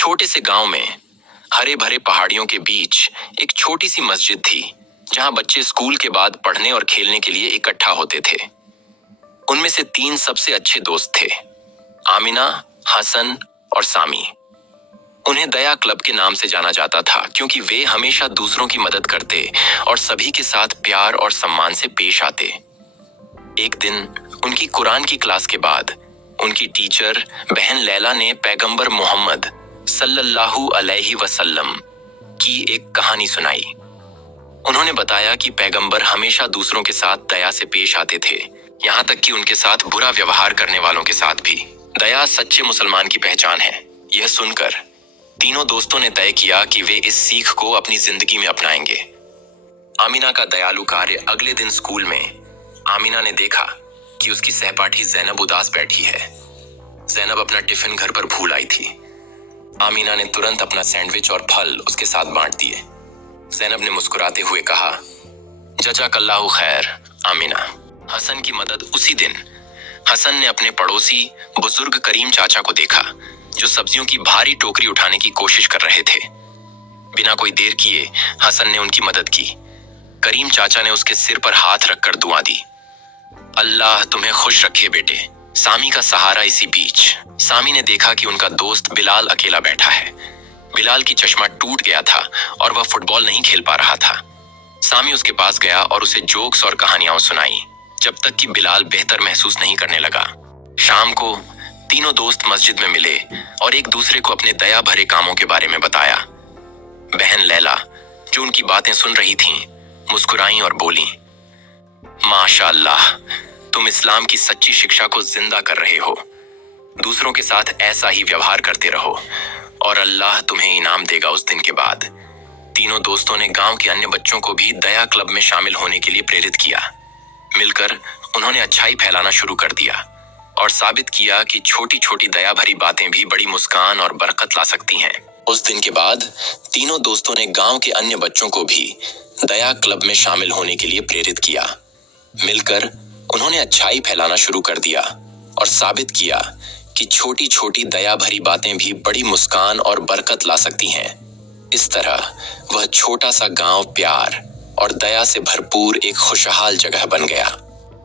छोटे से गांव में हरे भरे पहाड़ियों के बीच एक छोटी सी मस्जिद थी, जहां बच्चे स्कूल के बाद पढ़ने और खेलने के लिए इकट्ठा होते थे। उनमें से 3 सबसे अच्छे दोस्त थे, आमिना, हसन और सामी। उन्हें दया क्लब के नाम से जाना जाता था, क्योंकि वे हमेशा दूसरों की मदद करते और सभी के साथ प्यार और सम्मान से पेश आते। एक दिन उनकी कुरान की क्लास के बाद उनकी टीचर बहन लैला ने पैगंबर मोहम्मद सल्लल्लाहु अलैहि वसल्लम की एक कहानी सुनाई। उन्होंने बताया कि पैगंबर हमेशा दूसरों के साथ दया से पेश आते थे, यहाँ तक कि उनके साथ बुरा व्यवहार करने वालों के साथ भी। दया सच्चे मुसलमान की पहचान है। यह सुनकर तीनों दोस्तों ने तय किया कि वे इस सीख को अपनी जिंदगी में अपनाएंगे। आमिना का दयालु कार्य। अगले दिन स्कूल में आमिना ने देखा कि उसकी सहपाठी ज़ैनब उदास बैठी है। ज़ैनब अपना टिफिन घर पर भूल आई थी। आमिना ने तुरंत अपना सैंडविच और फल उसके साथ बांट दिए। ज़ैनब ने मुस्कुराते हुए कहा, जज़ाकल्लाहु खैर आमिना। हसन की मदद। उसी दिन हसन ने अपने पड़ोसी बुजुर्ग करीम चाचा को देखा, जो सब्जियों की भारी टोकरी उठाने की कोशिश कर रहे थे। बिना कोई देर किए हसन ने उनकी मदद की। करीम चाचा ने उसके सिर पर हाथ रखकर दुआ दी, अल्लाह तुम्हें खुश रखे बेटे। सामी का सहारा। इसी बीच सामी ने देखा कि उनका दोस्त बिलाल अकेला बैठा है। बिलाल की चश्मा टूट गया था और वह फुटबॉल नहीं खेल पा रहा था। सामी उसके पास गया और उसे जोक्स और कहानियां सुनाई, जब तक कि बिलाल बेहतर महसूस नहीं करने लगा। शाम को तीनों दोस्त मस्जिद में मिले और एक दूसरे को अपने दया भरे कामों के बारे में बताया। बहन लैला, जो उनकी बातें सुन रही थीं, मुस्कुराई और बोली, माशाअल्लाह, तुम इस्लाम की सच्ची शिक्षा को जिंदा कर रहे हो। दूसरों के साथ ऐसा ही व्यवहार करते रहो और अल्लाह तुम्हें इनाम देगा। उस दिन के बाद तीनों दोस्तों ने गांव के अन्य बच्चों को भी दया क्लब में शामिल होने के लिए प्रेरित किया। मिलकर उन्होंने अच्छाई फैलाना शुरू कर दिया और साबित किया कि छोटी छोटी दया भरी बातें भी बड़ी मुस्कान और बरकत ला सकती हैं। उस दिन के बाद तीनों दोस्तों ने गांव के अन्य बच्चों को भी दया क्लब में शामिल होने के लिए प्रेरित किया। मिलकर उन्होंने अच्छाई फैलाना शुरू कर दिया और साबित किया कि छोटी छोटी दया भरी बातें भी बड़ी मुस्कान और बरकत ला सकती हैं। इस तरह वह छोटा सा गांव प्यार और दया से भरपूर एक खुशहाल जगह बन गया।